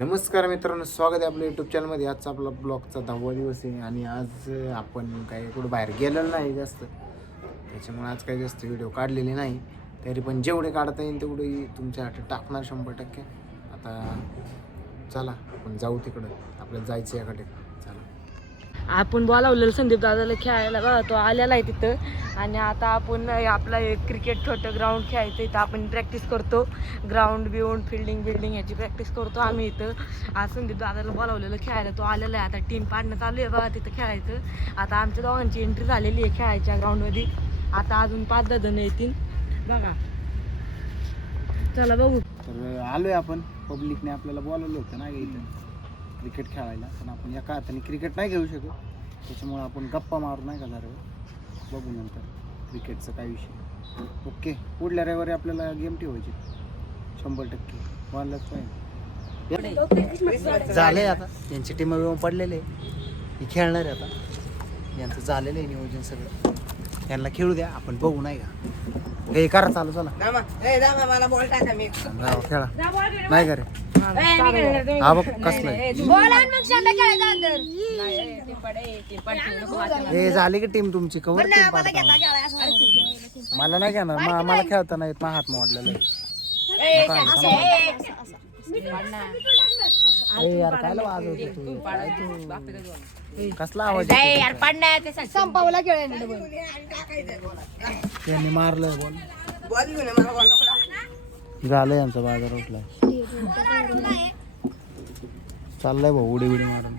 नमस्कार मित्रांनो, स्वागत आहे आपल्या यूट्यूब चॅनलमध्ये. आजचा आपला ब्लॉगचा 10वा दिवस आहे आणि आज आपण काही कुठं बाहेर गेलेलो नाही जास्त, त्याच्यामुळे आज काही जास्त व्हिडिओ काढलेले नाही. तरी पण जेवढे काढता येईल तेवढे तुमच्यासाठी टाकणार 100%. आता चला आपण जाऊ तिकडं, आपल्याला जायचं याकडे. चला, आपण बोलावलेलं संदीप दादाला खेळायला बघा, तो आलेला आहे तिथं. आणि आता आपण आपला क्रिकेट छोटं ग्राउंड खेळायचं इथं आपण प्रॅक्टिस करतो. ग्राउंड बिउंड फिल्डिंग याची प्रॅक्टिस करतो आम्ही इथं. आज संदीप दादाला बोलावलेलं खेळायला, तो आलेला आहे. आता टीम पाडणं चालू आहे बघा तिथं खेळायचं. आता आमच्या दोघांची एंट्री झालेली आहे खेळायच्या ग्राउंडमध्ये. आता अजून 5-10 जण येतील बघा. चला बघू. तर आलोय आपण. पब्लिकने आपल्याला बोलावलं होतं ना इथं क्रिकेट खेळायला, पण आपण एका हाताने क्रिकेट नाही खेळू शकत, त्याच्यामुळे आपण गप्पा मारू नाही का जरा बघू नंतर क्रिकेटचं काय विषय. ओके, पुढल्या रविवारी आपल्याला गेम ठेवायची 100%. बोललाच पाहिजे. झालंय आता यांची टीम विमा पडलेले हे खेळणार आहे. आता यांचं झालेलं आहे नियोजन सगळं. यांना खेळू द्या, आपण बघू नाही का. हे करा चालू. चला खेळा नाही का रे. हा बघ कसलं हे झाली की टीम तुमची. कवर टीम पाडता मला नाही घेणार. मला खेळता नाही, माझा हात मोडलेला आहे. यार काय वाजवतो तू, कसला आवाज संपावला खेळ त्यांनी मारलं. बॉल झालं यांचा बाजार उठलाय. चाललाय भाऊ उडी मारून.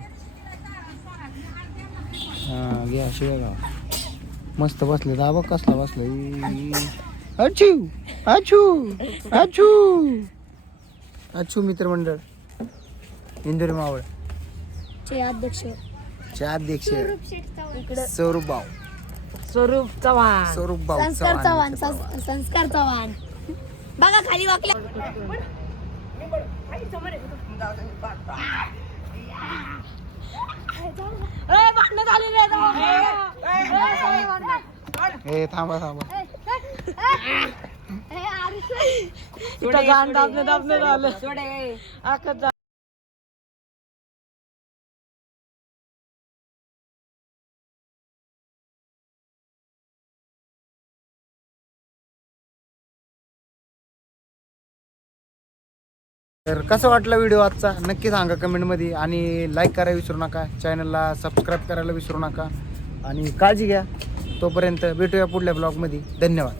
हा घ्या शिवाय गाव मस्त बसले. दाबा कसला बसलाय. अच्छू अच्छू अच्छू अच्छू मित्रमंडळ इंदोरी मावळ चे अध्यक्ष स्वरूप चव्हाण संस्कार चव्हाण बघा खाली वाकले. हे थांबा दाबणे झालं. तर कसं वाटलं व्हिडिओ आजचा नक्की सांगा कमेंटमध्ये. आणि लाईक करायला विसरू नका, चॅनलला सबस्क्राईब करायला विसरू नका. आणि काळजी घ्या. तोपर्यंत भेटूया पुढल्या ब्लॉगमध्ये. धन्यवाद.